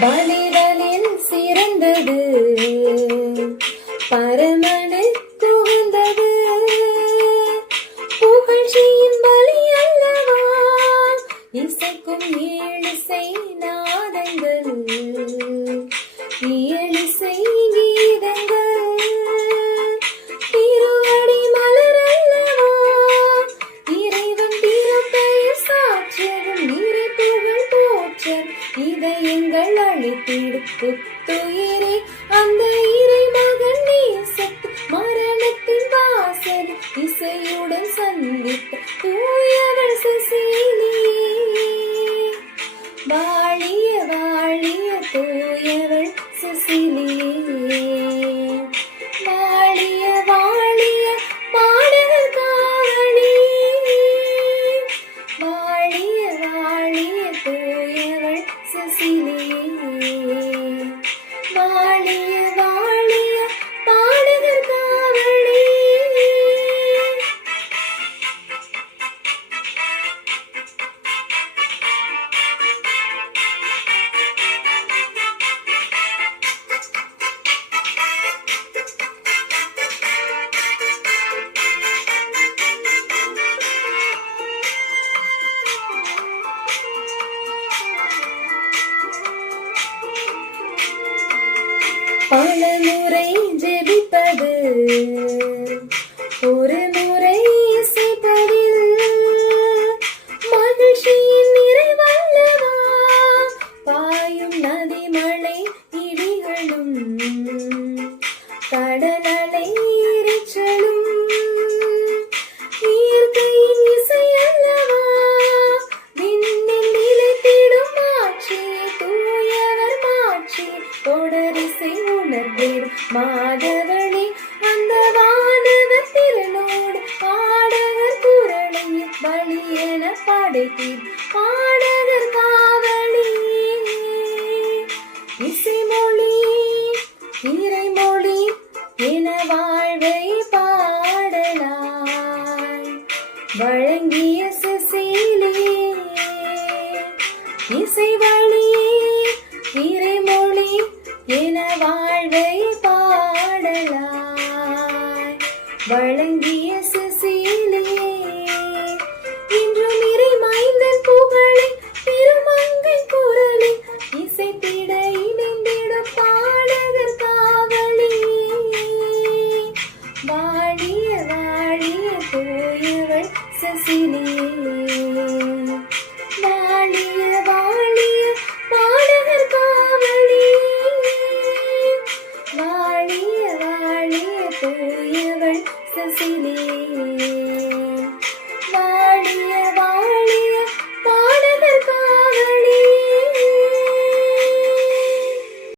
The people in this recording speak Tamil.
பலிதலில் சிறந்தது பரமனுக்கு உகந்தது புகழ்ச்சியின் பலி அல்லவா இசைக்கும் ஏழிசை நாதங்கள் ஏழிசை கீதங்கள் திருவடி மலர் அல்லவா இறைவன் திருப்பெயர் சாற்றரும் இறை புகழ் போற்றல் இதயங்கள் அழைத்திடு புத்துயிரே அந்த இறை மகன் நேசத்து மரணத்தின் வாசல் இசையுடன் சந்தித்த தூயவள் செசிலியே வாழிய வாழிய தூயவள் செசிலியே வாழிய வாழிய பாடகர் காவடி வாழிய வாழிய தூயவள் செசிலியே வாழிய வாழிய பாடகர் காவடி. பலமுறை ஜெபிப்பது ஒரு முறை இசைப்பதில் மகிழ்ச்சியின் நிறைவல்லவா பாயும் நதி மழை இடிகளும் கடலலை இரைச்சலும் இயற்கையின் இசை அல்லவா விண்ணில் நிலைத்திடும் மாட்சி தூயவர் மாட்சி தொடரிசை உணர்ந்திடும் மாதவனே அந்த வானவர் திறனோடு பாடகர் குரலையும் பலியென படைத்தீர் பாடகர் காவலி இசைமொழி இறைமொழி என வாழ்வை பாடலாய் வழங்கிய செசிலியே இசை வழியே இறைமொழி என வாழ்வை பாடலாய் வழங்கிய செசிலியே இன்றும் இறை மைந்தன் புகழை பெருமங்கை குரலை இசைத்திட இணைந்திடும் பாடகர் காவலி வாழிய வாழிய தூயவள் செசிலியே வாழிய வாழிய பாடகர் காவலி வாழிய வாழிய தூயவள் செசிலியே.